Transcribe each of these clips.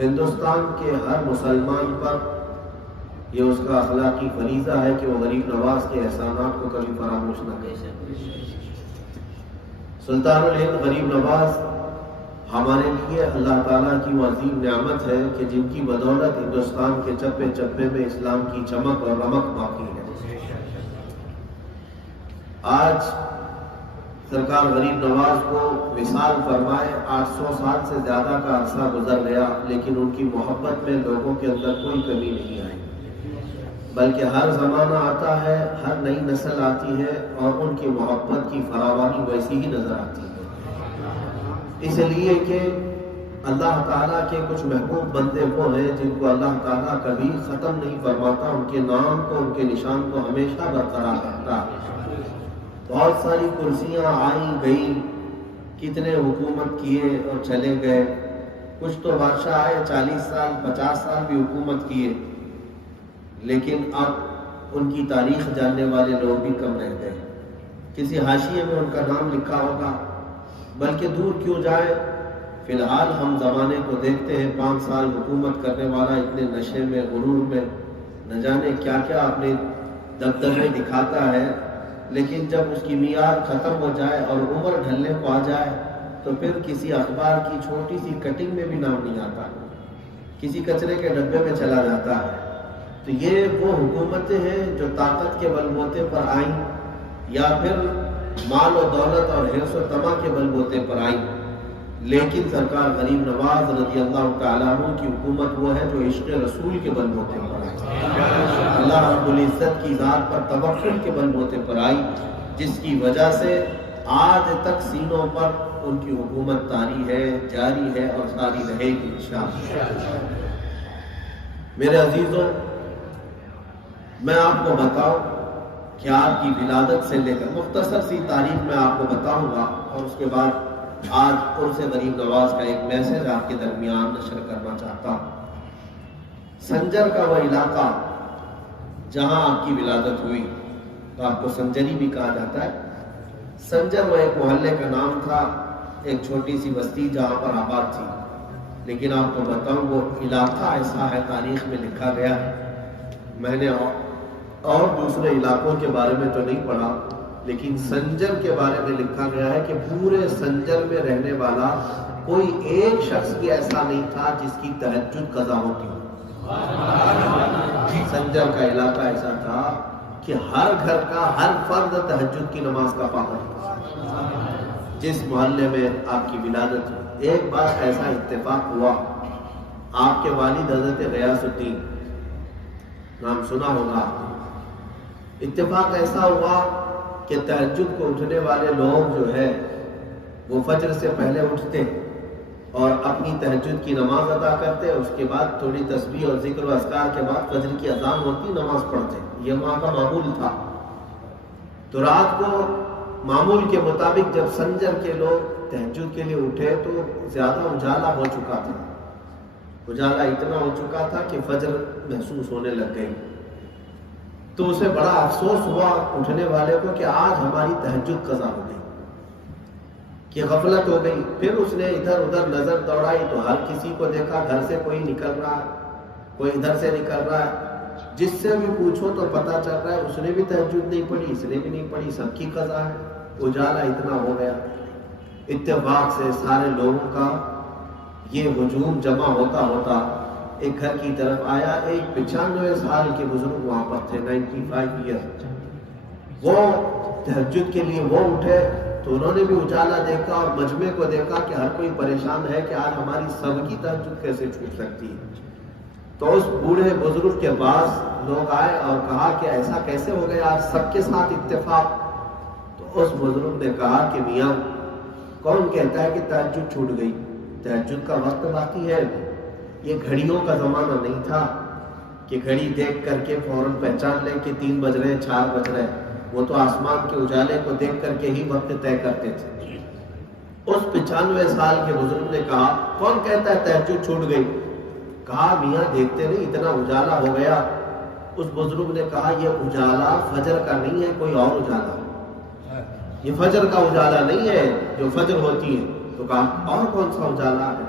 ہندوستان کے ہر مسلمان پر یہ اس کا اخلاقی فریضہ ہے کہ وہ غریب نواز کے احسانات کو کبھی فراموش نہ کرے۔ سلطان الہند غریب نواز ہمارے لیے اللہ تعالیٰ کی وہ عظیم نعمت ہے کہ جن کی بدولت ہندوستان کے چپے چپے میں اسلام کی چمک اور رمک باقی ہے۔ آج سرکار غریب نواز کو وصال فرمائے 800 سال سے زیادہ کا عرصہ گزر گیا، لیکن ان کی محبت میں لوگوں کے اندر کوئی کمی نہیں آئی، بلکہ ہر زمانہ آتا ہے، ہر نئی نسل آتی ہے اور ان کی محبت کی فراوانی ویسی ہی نظر آتی ہے۔ اس لیے کہ اللہ تعالیٰ کے کچھ محبوب بندے وہ ہیں جن کو اللہ تعالیٰ کبھی ختم نہیں فرماتا، ان کے نام کو، ان کے نشان کو ہمیشہ برقرار رکھتا ہے۔ بہت ساری کرسیاں آئیں گئیں، کتنے حکومت کیے اور چلے گئے، کچھ تو بادشاہ آئے 40 سال 50 سال بھی حکومت کیے، لیکن اب ان کی تاریخ جاننے والے لوگ بھی کم رہ گئے۔ کسی حاشیے میں ان کا نام لکھا ہوگا، بلکہ دور کیوں جائے، فی الحال ہم زمانے کو دیکھتے ہیں، 5 سال حکومت کرنے والا اتنے نشے میں، غرور میں، نہ جانے کیا کیا اپنے دبدبے دکھاتا ہے، لیکن جب اس کی میعاد ختم ہو جائے اور عمر ڈھلنے کو آ جائے تو پھر کسی اخبار کی چھوٹی سی کٹنگ میں بھی نام نہیں آتا، کسی کچرے کے ڈبے میں چلا جاتا ہے۔ تو یہ وہ حکومتیں ہیں جو طاقت کے بل بوتے پر آئیں یا پھر مال و دولت اور حرص و طمع کے بل بوتے پر آئیں، لیکن سرکار غریب نواز رضی اللہ تعالیٰ عنہ کی حکومت وہ ہے جو عشق رسول کے بل بوتے پر آئی، اللہ رب العزت کی ذات پر توکل کے بل بوتے پر آئی، جس کی وجہ سے آج تک سینوں پر ان کی حکومت طاری ہے، جاری ہے اور ساری رہے گی انشاءاللہ۔ میرے عزیزوں، میں آپ کو بتاؤں کہ آپ کی ولادت سے لے کر مختصر سی تاریخ میں آپ کو بتاؤں گا، اور اس کے بعد آج عرس غریب نواز کا ایک میسج آپ کے درمیان نشر کرنا چاہتا ہوں۔ سنجر کا وہ علاقہ جہاں آپ کی ولادت ہوئی، تو آپ کو سنجری بھی کہا جاتا ہے۔ سنجر وہ ایک محلے کا نام تھا، ایک چھوٹی سی بستی جہاں پر آباد تھی، لیکن آپ کو بتاؤں وہ علاقہ ایسا ہے، تاریخ میں لکھا گیا ہے، میں نے اور دوسرے علاقوں کے بارے میں تو نہیں پڑھا، لیکن سنجر کے بارے میں لکھا گیا ہے کہ پورے سنجر میں رہنے والا کوئی ایک شخص بھی ایسا نہیں تھا جس کی تہجد قضا ہوتی ہو۔ سنجر کا علاقہ ایسا تھا کہ ہر گھر کا ہر فرد تہجد کی نماز کا پابند تھا۔ جس محلے میں آپ کی ولادت ہوئی، ایک بار ایسا اتفاق ہوا، آپ کے والد حضرت غیاث الدین، نام سنا ہوگا، اتفاق ایسا ہوا کہ تہجد کو اٹھنے والے لوگ جو ہے وہ فجر سے پہلے اٹھتے اور اپنی تہجد کی نماز ادا کرتے، اس کے بعد تھوڑی تسبیح اور ذکر و اذکار کے بعد فجر کی اذان ہوتی، نماز پڑھتے، یہ وہاں کا معمول تھا۔ تو رات کو معمول کے مطابق جب سنجر کے لوگ تہجد کے لیے اٹھے تو زیادہ اجالا ہو چکا تھا، اجالا اتنا ہو چکا تھا کہ فجر محسوس ہونے لگ گئی۔ تو اسے بڑا افسوس ہوا اٹھنے والے کو کہ آج ہماری تہجد قضا ہو گئی، کہ غفلت ہو گئی۔ پھر اس نے ادھر ادھر نظر دوڑائی تو ہر کسی کو دیکھا، گھر سے کوئی نکل رہا ہے، کوئی ادھر سے نکل رہا ہے، جس سے بھی پوچھو تو پتہ چل رہا ہے اس نے بھی تہجد نہیں پڑھی، اس نے بھی نہیں پڑھی، سب کی قضا ہے۔ اجالا اتنا ہو گیا، اتفاق سے سارے لوگوں کا یہ ہجوم جمع ہوتا ہوتا ایک گھر کی طرف آیا۔ ایک 95 سال کے بزرگ وہاں پر تھے، 95 ایئر، وہ تہجد کے لیے وہ اٹھے تو انہوں نے بھی اجالا دیکھا اور مجمع کو دیکھا کہ ہر کوئی پریشان ہے کہ آج ہماری سب کی تہجد کیسے چھوٹ سکتی ہے۔ تو اس بوڑھے بزرگ کے پاس لوگ آئے اور کہا کہ ایسا کیسے ہو گیا، آج سب کے ساتھ اتفاق۔ تو اس بزرگ نے کہا کہ میاں، کون کہتا ہے کہ تہجد چھوٹ گئی، تہجد کا وقت باقی ہے۔ یہ گھڑیوں کا زمانہ نہیں تھا کہ گھڑی دیکھ کر کے فوراً پہچان لیں کہ 3 بج رہے 4 بج رہے، وہ تو آسمان کے اجالے کو دیکھ کر کے ہی وقت طے کرتے تھے۔ اس 95 سال کے بزرگ نے کہا، کون کہتا ہے تہجد چھوٹ گئی؟ کہا میاں دیکھتے نہیں اتنا اجالا ہو گیا۔ اس بزرگ نے کہا یہ اجالا فجر کا نہیں ہے، کوئی اور اجالا، یہ فجر کا اجالا نہیں ہے جو فجر ہوتی ہے۔ تو کہا اور کون سا اجالا ہے؟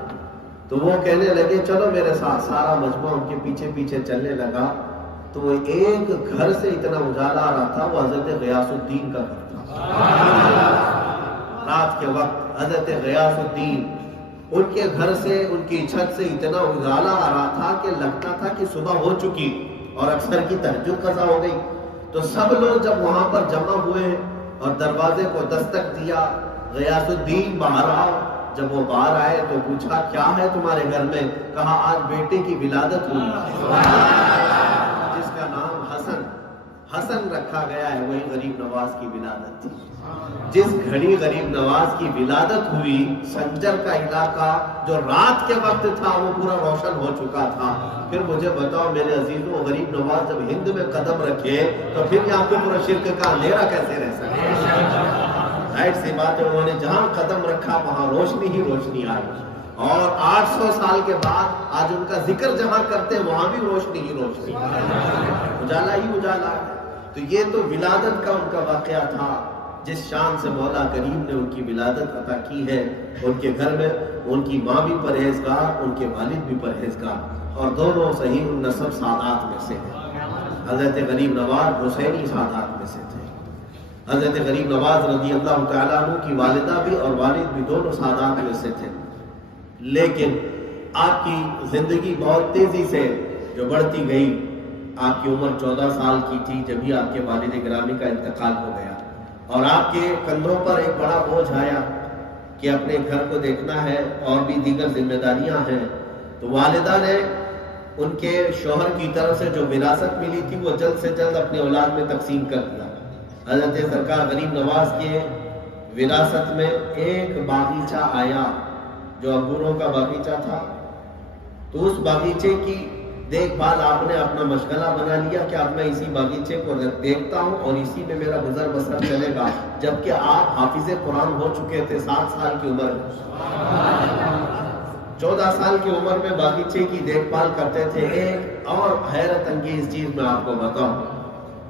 تو وہ کہنے لگے چلو میرے ساتھ، سارا مجموعہ ان کے پیچھے پیچھے چلنے لگا. تو وہ ایک گھر سے اتنا اجالا آ رہا تھا، وہ حضرت غیاث الدین کا گھر تھا. رات کے وقت حضرت غیاث الدین، ان کے گھر سے، ان کی چھت سے اتنا اجالا آ رہا تھا کہ لگتا تھا کہ صبح ہو چکی اور اکثر کی تہجد قضا ہو گئی. تو سب لوگ جب وہاں پر جمع ہوئے اور دروازے کو دستک دیا، غیاث الدین باہر آؤ. جب وہ باہر آئے تو پوچھا کیا ہے تمہارے گھر میں؟ کہا آج بیٹے کی ولادت ہوئی، جس کا نام حسن رکھا گیا ہے، وہی غریب نواز کی ولادت تھی. جس گھڑی غریب نواز کی ولادت ہوئی، سنجر کا علاقہ جو رات کے وقت تھا وہ پورا روشن ہو چکا تھا. پھر مجھے بتاؤ میرے عزیزوں، غریب نواز جب ہند میں قدم رکھے تو پھر یہاں پہ پورا شرک کا اندھیرا کیسے رہ سکے؟ ظاہر سی بات ہے، انہوں نے جہاں قدم رکھا وہاں روشنی ہی روشنی آئی. اور 800 سال کے بعد آج ان کا ذکر جہاں کرتے ہیں وہاں بھی روشنی ہی روشنی، اجالا ہی اجالا ہے. تو یہ تو ولادت کا ان کا واقعہ تھا، جس شان سے مولا کریم نے ان کی ولادت عطا کی ہے. ان کے گھر میں ان کی ماں بھی پرہیزگار، ان کے والد بھی پرہیزگار، اور دونوں صحیح النسب سادات میں سے ہیں. حضرت غریب نواز حسینی سادات میں سے تھے. حضرت غریب نواز رضی اللہ تعالیٰ عنہ کی والدہ بھی اور والد بھی دونوں سادات میں سے تھے. لیکن آپ کی زندگی بہت تیزی سے جو بڑھتی گئی، آپ کی عمر 14 سال کی تھی جب ہی آپ کے والد گرامی کا انتقال ہو گیا، اور آپ کے کندھوں پر ایک بڑا بوجھ آیا کہ اپنے گھر کو دیکھنا ہے اور بھی دیگر ذمہ داریاں ہیں. تو والدہ نے ان کے شوہر کی طرف سے جو وراثت ملی تھی وہ جلد سے جلد اپنے اولاد میں تقسیم کر دیا. حضرت سرکار غریب نواز کے وراثت میں ایک باغیچہ آیا جو انگوروں کا باغیچہ تھا. تو اس باغیچے کی دیکھ بھال آپ نے اپنا مشغلہ بنا لیا کہ اب میں اسی باغیچے کو دیکھتا ہوں اور اسی میں میرا گزر بسر چلے گا. جبکہ آپ حافظ قرآن ہو چکے تھے 7 سال کی عمر میں، 14 سال کی عمر میں باغیچے کی دیکھ بھال کرتے تھے. ایک اور حیرت انگیز چیز میں آپ کو بتاؤں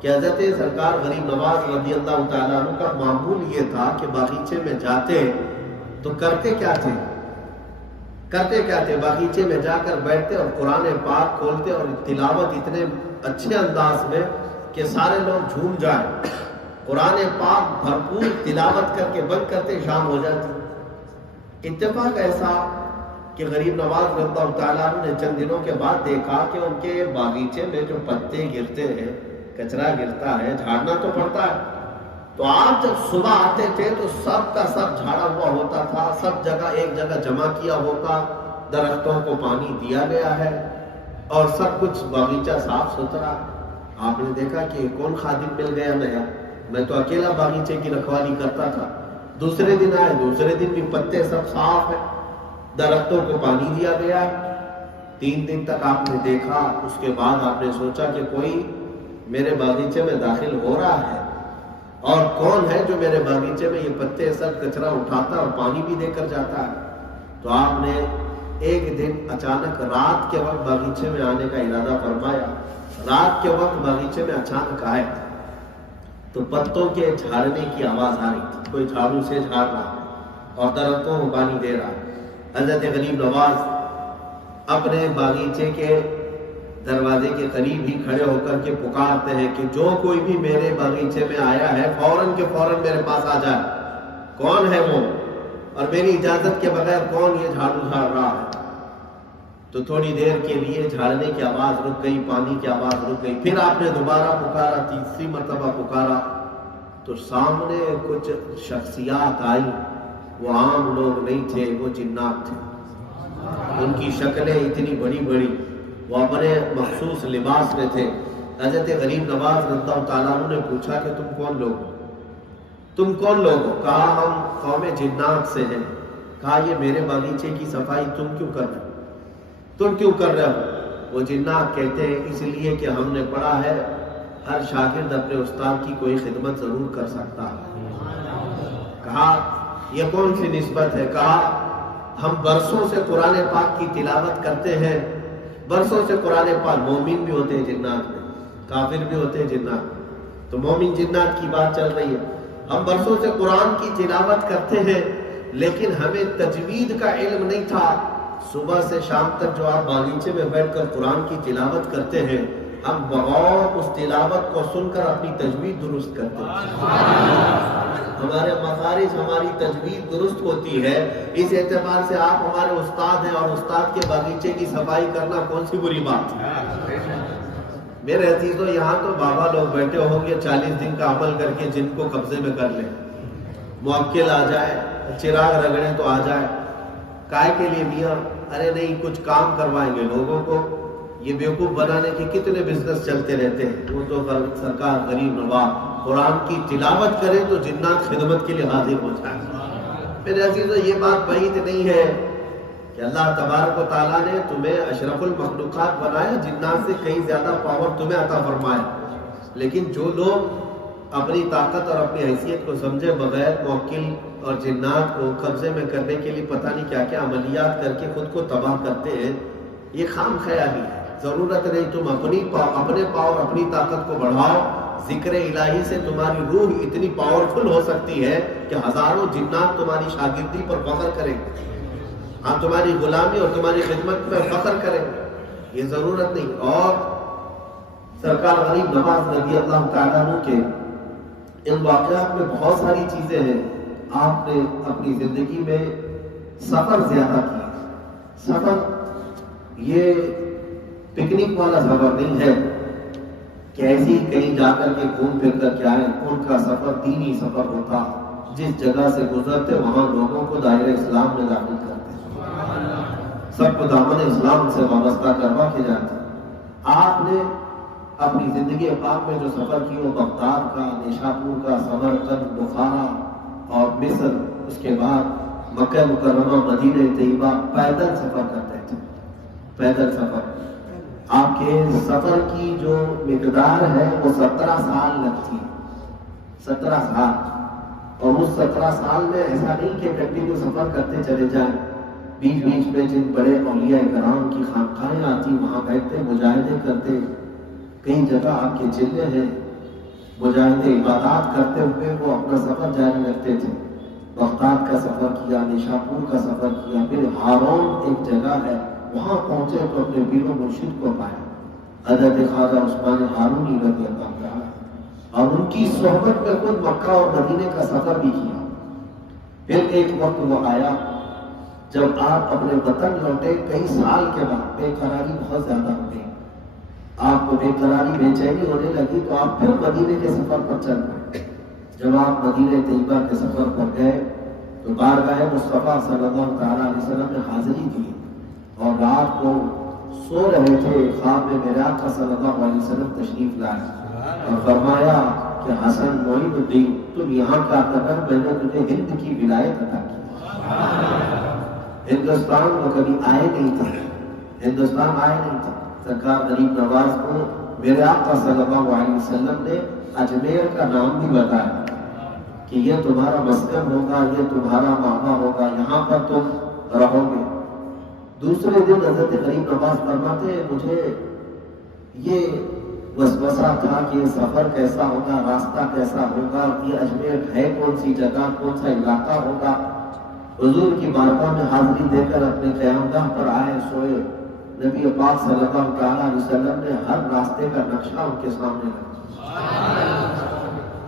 کہ حضرت سرکار غریب نواز رضی اللہ تعالیٰ عنہ کا معمول یہ تھا کہ باغیچے میں جاتے تو کرتے کیا تھے؟ باغیچے میں جا کر بیٹھتے اور قرآن پاک کھولتے اور تلاوت اتنے اچھے انداز میں کہ سارے لوگ جھوم جائیں. قرآن پاک بھرپور تلاوت کر کے بند کرتے، شام ہو جاتی. اتفاق ایسا کہ غریب نواز رضی اللہ تعالیٰ عنہ نے چند دنوں کے بعد دیکھا کہ ان کے باغیچے میں جو پتے گرتے ہیں، کچرا گرتا ہے، جھاڑنا تو پڑتا ہے. تو آپ جب صبح آتے تھے تو سب کا سب جھاڑا ہوا ہوتا تھا، سب جگہ ایک جگہ جمع کیا ہوتا، درختوں کو پانی دیا گیا ہے اور سب کچھ باغیچہ صاف ستھرا. آپ نے دیکھا کہ کون خادم مل گیا نیا، میں تو اکیلا باغیچے کی رکھوالی کرتا تھا. دوسرے دن آئے، دوسرے دن بھی پتے سب صاف ہیں، درختوں کو پانی دیا گیا. 3 دن تک آپ نے دیکھا. اس کے بعد آپ نے سوچا کہ کوئی میرے باغیچے میں داخل ہو رہا ہے، اور کون ہے جو میرے باغیچے میں یہ پتے سب کچرا اٹھاتا اور پانی بھی دے کر جاتا ہے. تو آپ نے ایک دن اچانک رات کے وقت باغیچے میں آنے کا ارادہ فرمایا. رات کے وقت باغیچے میں اچانک آئے تو پتوں کے جھاڑنے کی آواز آ رہی تھی، کوئی جھاڑو سے جھاڑ رہا ہے اور درختوں کو پانی دے رہا ہے. حضرت غریب نواز اپنے باغیچے کے دروازے کے قریب ہی کھڑے ہو کر کے پکارتے ہیں کہ جو کوئی بھی میرے باغیچے میں آیا ہے فوراً کے فوراً میرے پاس آ جائے. کون ہے وہ اور میری اجازت کے بغیر کون یہ جھاڑو جھاڑ رہا ہے؟ تو تھوڑی دیر کے لیے جھاڑنے کی آواز رک گئی، پانی کی آواز رک گئی. پھر آپ نے دوبارہ پکارا، تیسری مرتبہ پکارا تو سامنے کچھ شخصیات آئی. وہ عام لوگ نہیں تھے، وہ جنات تھے. ان کی شکلیں اتنی بڑی بڑی، وہ اپنے مخصوص لباس میں تھے. حضرت غریب نواز رضی اللہ تعالیٰ عنہ نے پوچھا کہ تم کون لوگ ہو؟ کہا ہم قوم جنات سے ہیں. کہا یہ میرے باغیچے کی صفائی تم کیوں کر رہے ہو؟ وہ جنات کہتے ہیں اس لیے کہ ہم نے پڑھا ہے ہر شاگرد اپنے استاد کی کوئی خدمت ضرور کر سکتا ہے. کہا یہ کون سی نسبت ہے؟ کہا ہم برسوں سے قرآن پاک کی تلاوت کرتے ہیں، برسوں سے قرآن پاک. مومن بھی ہوتے ہیں جنات میں، کافر بھی ہوتے ہیں جنات. تو مومن جنات کی بات چل رہی ہے. ہم برسوں سے قرآن کی تلاوت کرتے ہیں لیکن ہمیں تجوید کا علم نہیں تھا، صبح سے شام تک جو آپ باغیچے میں بیٹھ کر قرآن کی تلاوت کرتے ہیں، ہم بغور اس تلاوت کو سن کر اپنی تجوید درست کرتے ہیں، ہمارے مخارج، ہماری تجوید درست ہوتی ہے۔ اس اعتبار سے آپ ہمارے استاد ہیں، اور استاد کے باغیچے کی صفائی کرنا کون سی بری بات ہے؟ میرے عزیزو، یہاں تو بابا لوگ بیٹھے ہوں گے 40 دن کا عمل کر کے جن کو قبضے میں کر لیں، موکل آ جائے، چراغ رگڑیں تو آ جائے، کائے کے لیے میاں؟ ارے نہیں، کچھ کام کروائیں گے لوگوں کو، یہ بیوقوف بنانے کے کتنے بزنس چلتے رہتے ہیں۔ وہ تو سرکار غریب نواز قرآن کی تلاوت کرے تو جنات خدمت کے لیے حاضر ہو جائے۔ میرے عزیزو، یہ بات بعید نہیں ہے کہ اللہ تبارک و تعالیٰ نے تمہیں اشرف المخلوقات بنایا، جنات سے کہیں زیادہ پاور تمہیں عطا فرمایا، لیکن جو لوگ اپنی طاقت اور اپنی حیثیت کو سمجھے بغیر موکل اور جنات کو قبضے میں کرنے کے لیے پتہ نہیں کیا کیا عملیات کر کے خود کو تباہ کرتے ہیں، یہ خام خیالی ہے۔ ضرورت نہیں، تم اپنے پاور، اپنی طاقت کو بڑھاؤ، ذکر الہی سے تمہاری روح اتنی پاورفل ہو سکتی ہے کہ ہزاروں جنات تمہاری شاگردی پر فخر کریں گے، ہاں تمہاری غلامی اور تمہاری خدمت پر فخر کریں گے، یہ ضرورت نہیں۔ اور سرکار غریب نواز رضی اللہ تعالیٰ عنہ کے ان واقعات میں بہت ساری چیزیں ہیں۔ آپ نے اپنی زندگی میں سفر زیادہ کیا، سفر یہ پکنک والا سفر نہیں ہے کہ ایسی کہیں جا کر کے گھوم پھر کر کے آئے، ان کا سفر دینی سفر ہوتا، جس جگہ سے گزرتے وہاں لوگوں کو دائرہ اسلام میں داخل کرتے، سب کو دامن اسلام سے وابستہ کروا کے جاتے۔ آپ نے اپنی زندگی پاک میں جو سفر کی وہ بغداد کا، نیشاپور کا، سمرقند، بخارا اور مصر، اس کے بعد مکہ مکرمہ، مدینہ طیبہ، پیدل سفر کرتے تھے، پیدل سفر۔ آپ کے سفر کی جو مقدار ہے وہ 17 سال لگتی ہے، 17 سال۔ اور اس 17 سال میں ایسا نہیں کہ کنٹینیو سفر کرتے چلے جائیں، بیچ بیچ میں جن بڑے اولیاء کرام کی خانقاہیں آتی وہاں بیٹھتے، مجاہدے کرتے، کئی جگہ آپ کے چلے ہیں، مجاہدے عبادات کرتے ہوئے وہ اپنا سفر جاری رکھتے تھے۔ بغداد کا سفر کیا، نیشاپور کا سفر کیا، پھر ہارون ایک جگہ ہے وہاں پہنچے تو اپنے پیر و مرشد کو پایا، حضرت خواجہ عثمان ہارونی رضی اللہ عنہ، اور ان کی صحبت میں خود مکہ اور مدینے کا سفر بھی کیا۔ پھر ایک وقت وہ آیا جب آپ اپنے وطن لوٹے، کئی سال کے بعد بے قراری بہت زیادہ ہو گئی، آپ کو بے قراری بے چینی ہونے لگی، تو آپ پھر مدینے کے سفر پر چل پڑے۔ جب آپ مدینہ طیبہ کے سفر پر گئے تو بارگاہ مصطفیٰ صلی اللہ تعالیٰ علیہ وسلم نے حاضری دی، اور رات کو سو رہے تھے، خواب میں میرے آقا صلی اللہ علیہ وسلم تشریف لائے اور فرمایا کہ حسن معین الدین، تم یہاں کیا کر رہے؟ میں نے تجھے ہند کی ولایت عطا کی۔ ہندوستان وہ کبھی آئے نہیں تھے، ہندوستان آئے نہیں تھے۔ سرکار غریب نواز کو میرے آقا صلی اللہ علیہ وسلم نے اجمیر کا نام بھی بتایا کہ یہ تمہارا مسکن ہوگا، یہ تمہارا ماما ہوگا، یہاں پر تم رہو گے۔ دوسرے دن حضرت غریب نواز فرماتے، مجھے یہ وسوسہ تھا کہ یہ سفر کیسا ہوگا، راستہ کیسا ہوگا، یہ اجمیر ہے کون سی جگہ، کون سا علاقہ ہوگا۔ حضور کی بارگاہ میں حاضری دے کر اپنے قیامگاہ پر آئے، سوئے، نبی پاک صلی اللہ تعالیٰ علیہ وسلم نے ہر راستے کا نقشہ ان کے سامنے رکھا،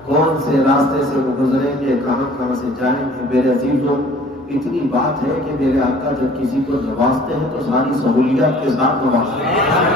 کون سے راستے سے وہ گزریں گے، کہاں کہاں سے جائیں گے۔ میرے عزیزوں، اتنی بات ہے کہ میرے آقا جب کسی کو نوازتے ہیں تو ساری سہولیات کے ساتھ نوازتے ہیں۔